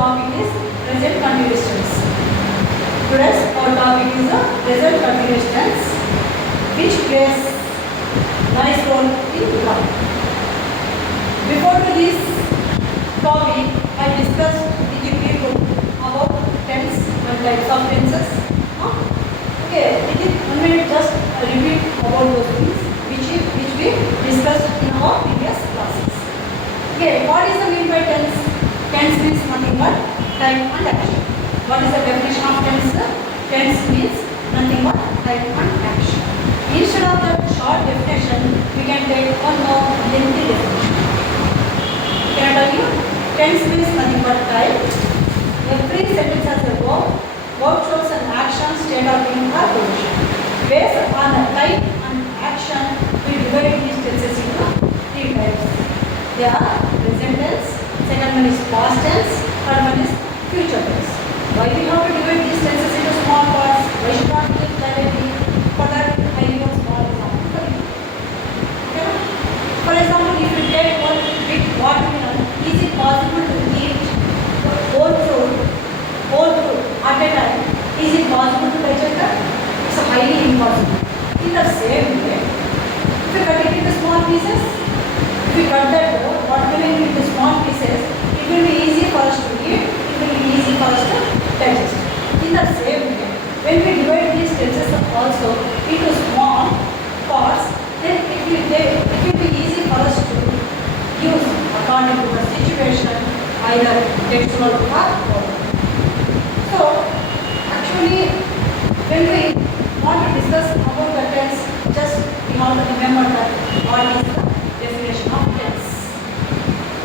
topic is present continuous tense. Today's our topic is the present continuous tense, which plays nice role in life. Before to this topic, I discussed with you people about tense and types of tenses. Okay, within 1 minute just repeat about those things which we discussed in our previous classes. Okay, what is the mean by tense? Tense means nothing but time and action. What is the definition of tense? Tense means nothing but time and action. Instead of that short definition, we can take one more lengthy definition. Can I tell you? Tense means nothing but time. Every sentence has a verb. Verb shows an action, state of being, or position. Based on the time and action, we divide these tenses into 3 types. They are present tense, second one is past tense, third one is future tense. Why we have to divide these tenses into small parts? Why should not give directly? For that, I give a small example for you. Okay? For example, if you take one big watermelon, is it possible to eat the whole fruit at a time? Is it possible to digest that? It's highly impossible. In the same way, if you cut it into small pieces, if we cut that watermelon into small pieces, it will be easy for us to eat, it will be easy for us to digest. In the same way, when we divide these tenses also into small parts, then it will be easy for us to use according to the situation, either textual or oral. So, actually, when we want to discuss about the tense, just we have to remember that what is the definition of tense.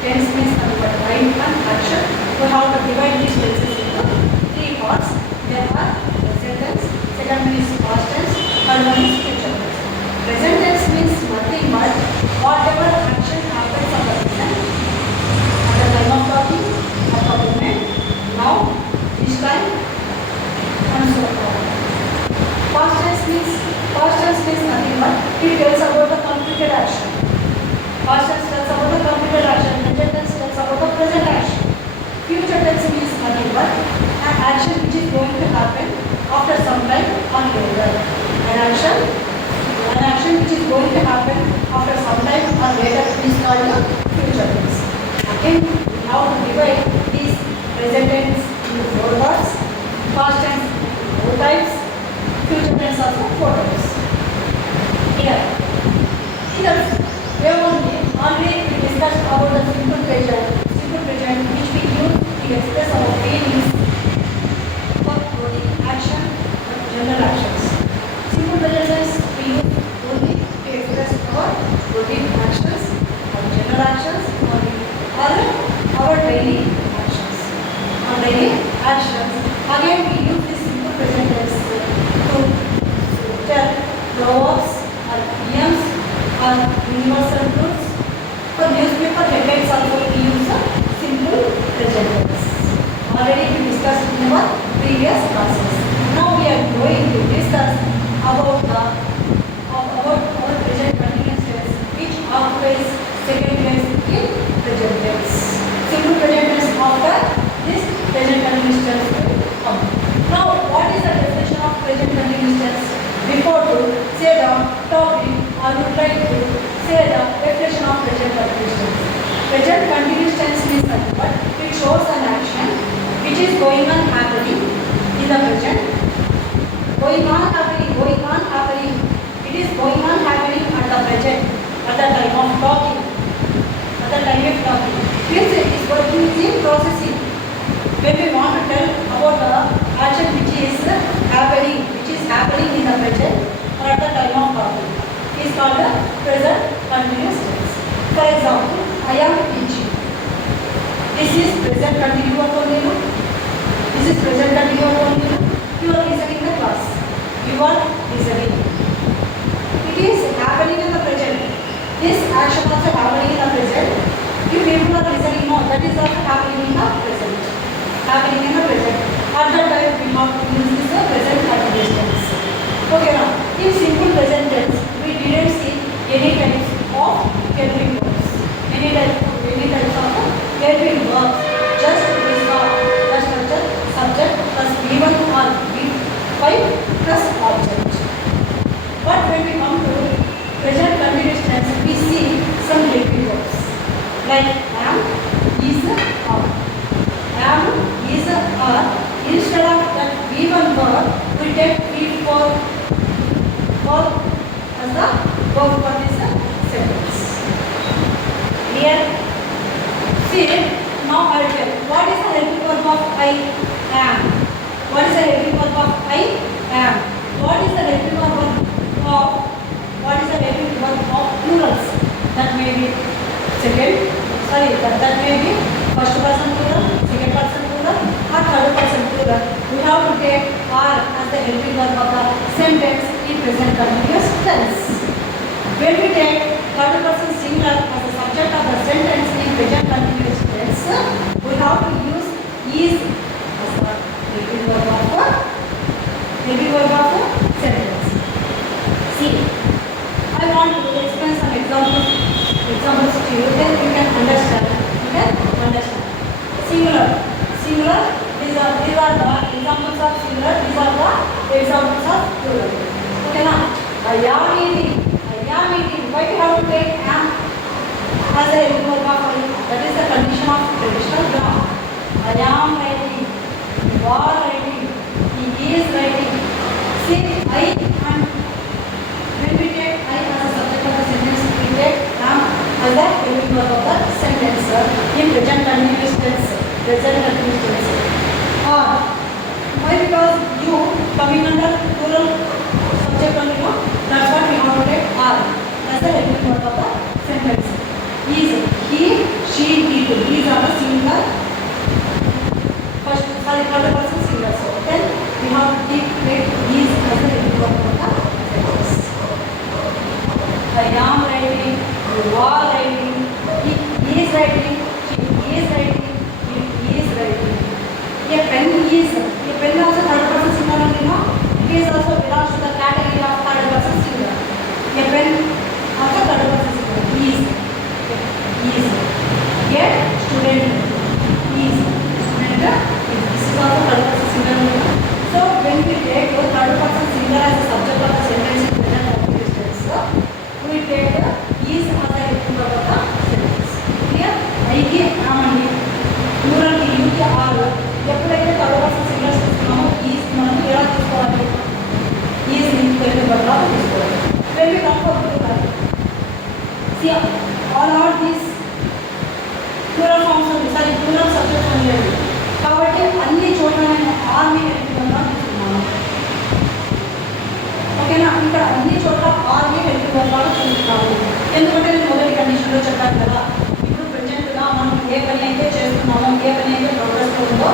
Tense means nothing but time and action. We have to divide these tenses into 3 parts. There are present tense, second one is past tense, third one is future tense. Present tense means nothing but whatever action happens on the present, at the time of talking, at the moment, now, this time, and so on. Past tense means nothing but it tells about the completed action. Past tense tells about the completed action. Present tense tells about the present action. Future tense means nothing but an action which is going to happen after some time or later. An action which is going to happen after some time or later is called the future tense. Again, we have to divide these present tense into 4 parts. Past tense 4 types. Future tense also 4 types. Here, we already discussed about the simple present which we use to express our feelings for routine action or general actions. Simple present tense we use only to express our routine actions or general actions or our daily actions. Again, we use this simple present tense to tell proverbs or idioms or universal truths. For newspaper headlines also we use a simple present tense. Already we discussed in our previous classes. Now we are going to discuss about our present continuous tense, which occupies second place in present tense. Simple present tense after this present continuous tense will come. Now, what is the definition of present continuous tense? Before to say the topic, I would like to say the definition of present continuous tense. Present continuous tense means nothing but it shows an action which is going on happening in the present. Going on happening. It is going on happening at the present, at the time of talking. Means it is working in processing. When we want to tell about the action which is happening in the present or at the time of talking, is called a present continuous tense. For example, I am teaching. This is present continuous only. You are listening the class. You are listening. It is happening in the present. This action also happening in the present. You people are listening now. That is also happening in the present. At that time we have to use this present continuous tense. Okay now, in simple present tense, we didn't see any types of helping verbs. Any types of helping verbs. Just we saw like am, is, are. Am, is, are. Instead of that V1 verb, we take V4 verb as the verb for this sentence. Here, see, now I will tell what is the helping verb of I am. What is the helping verb of I am? What is the helping verb of plurals? That may be that may be first person plural, second person plural, or third person plural. We have to take are as the helping verb of the sentence in present continuous tense. When we take third person singular as the subject of the sentence in present continuous tense, we have to use is as the helping verb of sentence. See, I want to explain some examples to you, then you can understand. Singular. These are the examples of singular. These are the examples of plural. Okay, now I am eating. Why do you have to take am as a helping verb of I? That is the condition of traditional grammar. I am writing. You are writing. He is writing. See, I and when we take I as a subject of the sentence, we take am as a helping verb of the sentence in present continuous tense. Or why? Because you coming under plural subject only, no? That's what we have to take are as the helping verb of the sentence. Is, he, she, it. These are the singular. Third person singular. So then we have to take is as the helping verb of the sentence. I am writing. You are writing. He is writing. She is writing. A pen also third person singular only, no? It is also belongs to the category of third person singular. A pen also third person singular. Is. A student is. This is also third person singular. So when we take third person singular as a subject of the sentence in present continuous tense, we take is as a helping verb of the sentence. Here, I am and plural ki you ki are. ఎప్పుడైతే third person singulars తీసుకున్నామో is మనం ఎలా తీసుకోవాలి? Is ని తెలుగు వర్డ్లో తీసుకోవాలి. When we come for plural, see all are these plural forms ఉంది. Sorry, plural subjects ఉన్నాయి కాబట్టి అన్ని చోట్ల నేను ఆర్ ని హెల్పింగ్ వర్డ్లో తీసుకున్నాను. ఓకేనా? ఇక్కడ అన్ని చోట్ల ఆర్ ని హెల్పింగ్ వర్డ్లో తీసుకున్నాను. ఎందుకంటే నేను మొదటి కండిషన్లో చెప్పాను కదా, ఇప్పుడు ప్రెజెంట్గా మనం ఏ పని అయితే చేస్తున్నామో, ఏ పని అయితే ప్రోగ్రెస్లో ఉందో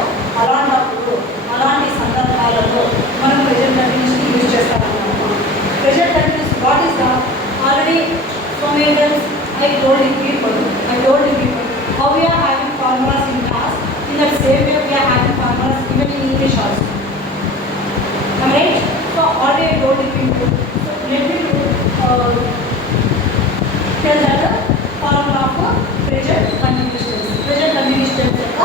అలాంటి సందర్భాలలో మనం ప్రెజెంట్ కంటిన్యూస్ని యూజ్ చేస్తామన్నమాట. Present continuous what is the already so many times I told you people how we are having formulas in class. In that same way we are having formulas even in English also. Am I right? So already I told you people. So let me tell that the formula of present continuous tense. Present continuous tense యొక్క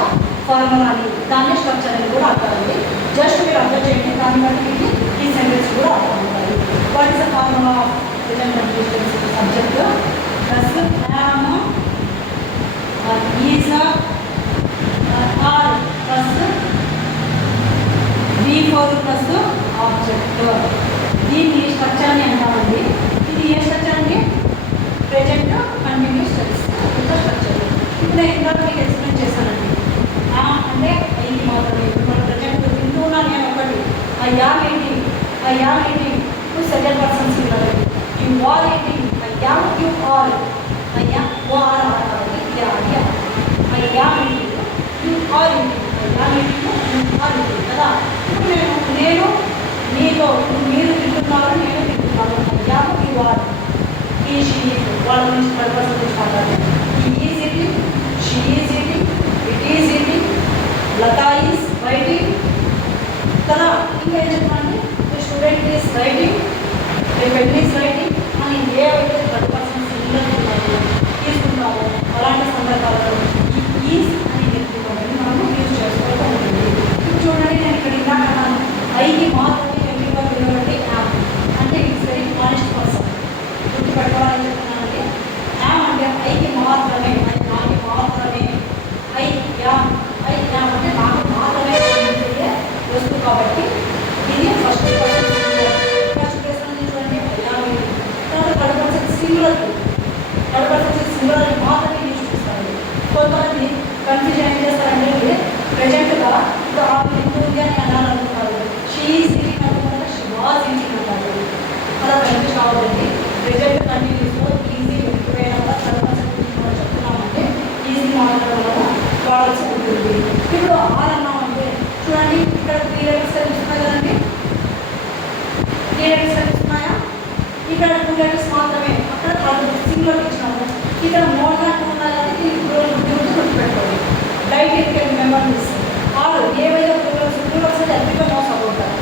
ఫార్ములా అని, దాన్ని స్ట్రక్చర్ అని కూడా అర్థమవుతుంది. జస్ట్ మీరు అర్థం చేయండి, దాన్ని బట్టి మీకు ఈ సెంటెన్స్ కూడా అర్థమవుతాయి. What is the formula of present continuous tense subject? Plus am, is, are plus V4 plus object. దీన్ని స్ట్రక్చర్ అని అంటామండి. ఇది ఏ స్ట్రక్చర్ అండి? Present continuous tense structure. ఇప్పుడు నేను ఇందాక మీకు ఎక్స్ప్లెయిన్ చేశానండి. అంటే అయ్యి మాత్రమే. ఇప్పుడు ప్రజెంట్ వింటూ ఉన్నా నేను ఒకటి I am eating to second person singular. You are eating, I am, you are, I am, ఓ ఆర్ ఆడాలి. I am eating, you are eating, I am eating, you are eating కదా. ఇప్పుడు నేను మీతో, మీరు తింటున్నారు, నేను తింటున్నాను. I am, you are, he she, వాళ్ళ నుంచి థర్డ్ పర్సన్ నుంచి మాట్లాడాలి. He is eating, she is eating, it is eating, Lata is writing కదా. ఇంకా ఏం చెప్పండి? Student is writing, pen is writing అని ఏవైతే థర్డ్ పర్సన్ సింగులర్ తీసుకున్నామో అలాంటి సందర్భాలలో ఈ ఈజ్ అని చెప్పుకోవడానికి మనము యూజ్ చేసుకోవడం ఉంటుంది. ఇప్పుడు చూడండి, నేను ఇక్కడ ఇందాక ఐకి మాత్రమే హెల్పింగ్గా పిలవండి యామ్ అంటే ఇట్స్ వెరీ ఆనెస్ట్ పర్సన్. గుర్తుపెట్టుకోవాలని చెప్తున్నానండి. యామ్ అంటే ఐకి మాత్రమే, నాకి ఇప్పుడు ఆర్ అన్నామంటే చూడండి ఇక్కడ 3 లెటర్స్ కనిపిస్తున్నాయి కదండి, 3 లెటర్స్ కనిపిస్తున్నాయా? ఇక్కడ 2 లెటర్స్ మాత్రమే, అక్కడ సింగిల్ ఇచ్చినాము. ఇక్కడ మోర్ దాన్ 2 ఉండాలంటే ఇప్పుడు గుర్తుపెట్టుకోండి. Right it can remember this. Are ఏవైనా ప్లూరల్స్ అయితే everyone knows about that,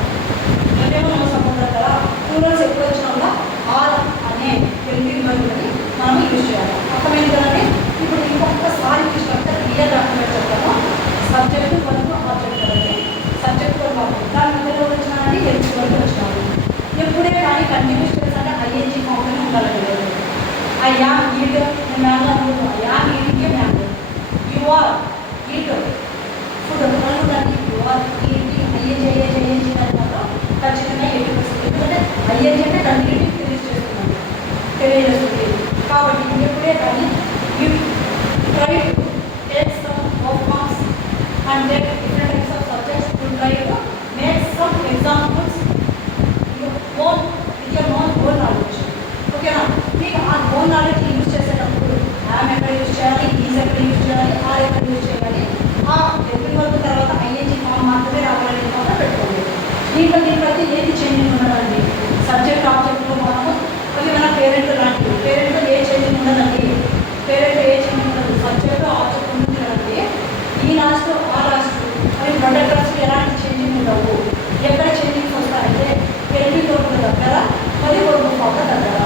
everyone knows about that కదా. ప్లూరల్స్ ఎక్కువ వచ్చినా కూడా ఆర్ అనే హెల్పింగ్ వర్బ్ని మనం యూజ్ చేయాలి. అర్థమైంది కదండి. ఇప్పుడు ఇంకొకసారి స్ట్రక్చర్ క్లియర్ డాక్యుమెంట్ చెప్తాను. సబ్జెక్టు వర్క్ ఆబ్జెక్ట్ కదండి, సబ్జెక్ట్ వర్క్ ఆబ్జెక్ట్ దాని మధ్యలో వచ్చినారండి హెల్పింగ్ వర్క్ వచ్చినారు. ఎప్పుడే కానీ కంటిన్యూస్ టెన్స్ అంటే ఐఎన్జీ ఫామ్లోనే ఉండాలండి. ఐ యామ్ ఈట్, నేను మ్యాంగో అనుకుంటున్నాను, I am eating mango. You are eat food అనుకుంటాను, యు ఆర్ ఈటింగ్ ఐఎన్జీ దాంట్లో ఖచ్చితంగా 80%. ఎందుకంటే ఐఎన్జీ అంటే కంటిన్యూటీ తెలియజేస్తుంది. కాబట్టి ఎప్పుడే కానీ you try to take some of marks and take different types of subjects to try to make some examples own with your own knowledge. ఓకేనా? మీకు ఆ ఓన్ నాలెడ్జ్ యూజ్ చేసేటప్పుడు యామ్ ఎక్కడ యూజ్ చేయాలి, ఈజ్ ఎక్కడ యూజ్ చేయాలి, ఆర్ ఎక్కడ యూజ్ చేయాలి, ఆ హెల్పింగ్ వర్క్ తర్వాత ఐఎన్జీ ఫామ్ మాత్రమే రావాలని మాత్రం పెట్టుకోండి. దీనికైతే ఏది చేంజింగ్ ఉండదండి. సబ్జెక్ట్ ఆబ్జెక్ట్లో మనము అవి మన పేరెంట్ లాంటివి, పేరెంట్లో ఏ చేంజింగ్ ఉండదండి, పేరెంట్ ఏ చేంజింగ్ ఉండదు. సబ్జెక్ట్ ఆబ్జెక్ట్ ఉంటుంది కదండి, ఈ లాస్ట్ ఆ లాస్ట్ అవి ప్రొడక్ట్ లాస్ట్ ఎలాంటి చేంజింగ్ ఉండవు. ఎక్కడ చేంజింగ్స్ వస్తాయంటే హెల్పింగ్ వర్క్ దగ్గర మరి వర్క్ ఫామ్ దగ్గర.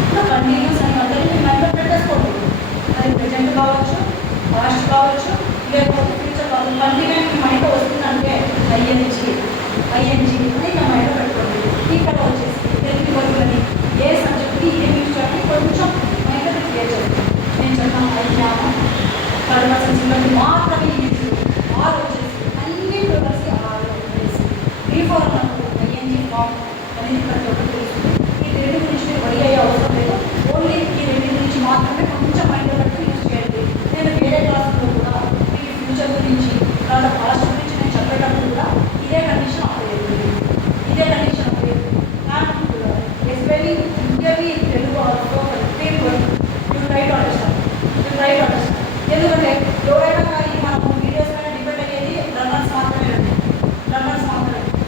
ఇప్పుడు కంటిన్యూస్ అని అందరినీ మీ మైండ్లో పెట్టేసుకోండి. అది ప్రెజెంట్ కావచ్చు, పాస్ట్ కావచ్చు, లేకపోతే ఫ్యూచర్ కావచ్చు. కంటిన్యూ మీ మైండ్లో వస్తుందంటే ఐఎన్జీ అని నా మైండ్లో పెట్టుకోండి. ఇక్కడ వచ్చేసి హెల్పింగ్ వర్క్ అని ఏ సబ్జెక్ట్కి ఏం యూజ్ చేయాలి కొంచెం మైండ్లో క్లియర్ చేస్తాను. నేను చెప్తాను ఐయాము తర్వాత సింగల్కి మాత్రమే యూజ్, ఆర్ వచ్చేసి అన్ని ప్రోడక్ట్స్కి ఆర్ వచ్చేసి రీఫార్ అన్నప్పుడు ఐఎన్జీ ఫామ్ అనేది ప్రతి ఒక్కరు తెలుస్తుంది. ఈ రెండు గురించి మీరు వరి అయ్యే అవసరం లేదు. ఓన్లీ ఈ రెండు గురించి మాత్రమే కొంచెం మైండ్లో పెట్టి యూజ్ చేయండి. నేను వేరే క్లాసులో కూడా మీకు ఫ్యూచర్ గురించి తర్వాత పాస్ట్ గురించి నేను చెప్పేటప్పుడు కూడా ఇదే కండిషన్ అప్లై అవుతుంది, ఇదే కండిషన్ అప్లై అవుతుంది. Especially interview Telugu also people you try to understand, ఎందుకంటే ఎవరైనా కానీ మనము వీడియోస్ పైన డిపెండ్ అయ్యేది లర్నర్స్ మాత్రమే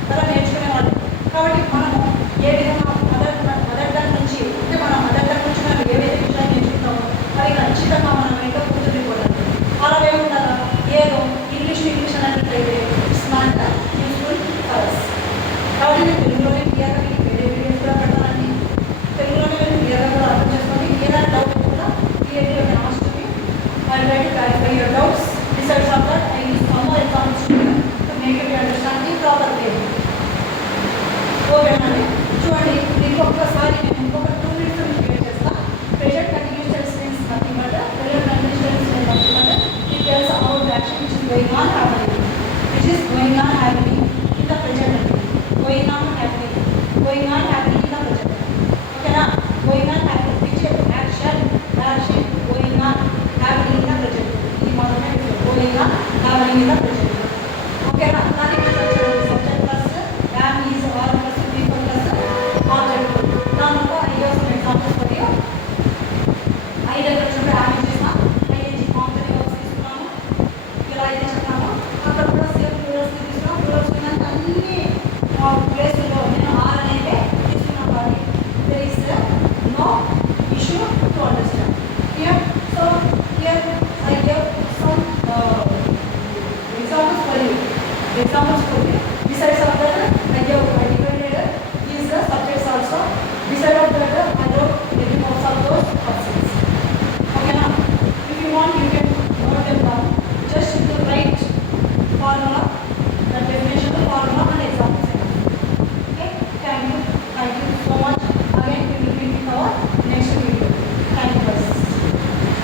కదా నేర్చుకునే వాళ్ళు. కాబట్టి మనము ఏ విధంగా మదర్ టంగ్ నుంచి అంటే మన మదర్ టంగ్ నుంచి మనం ఏవైతే విషయాలు నేర్చుకుంటామో అవి ఖచ్చితంగా మనం ఏంటో కూర్చుండిపోతాం. అలా ఏముండాలా ఏదో ఇంగ్లీష్ అన్నట్లయితే it's not useful for us. కాబట్టి నేను తెలుగులోనే క్లియర్గా మీకు వేరే వీడియోస్ కూడా పెడతానండి. తెలుగులోనే మీరు క్లియర్గా కూడా అర్థం చేసుకోండి. ఏదైనా డౌట్ కూడా క్లియర్గా ask me. I try to clarify your doubts. Besides of that, I use some more examples to make you understand the proper way. ఓకేనండి. చూడండి ఇంకొకసారి నేను ఇంకొక 2 minutes క్లియర్ చేస్తాను. Present continuous tense means nothing but present continuous tense means nothing but it tells about the action which is going on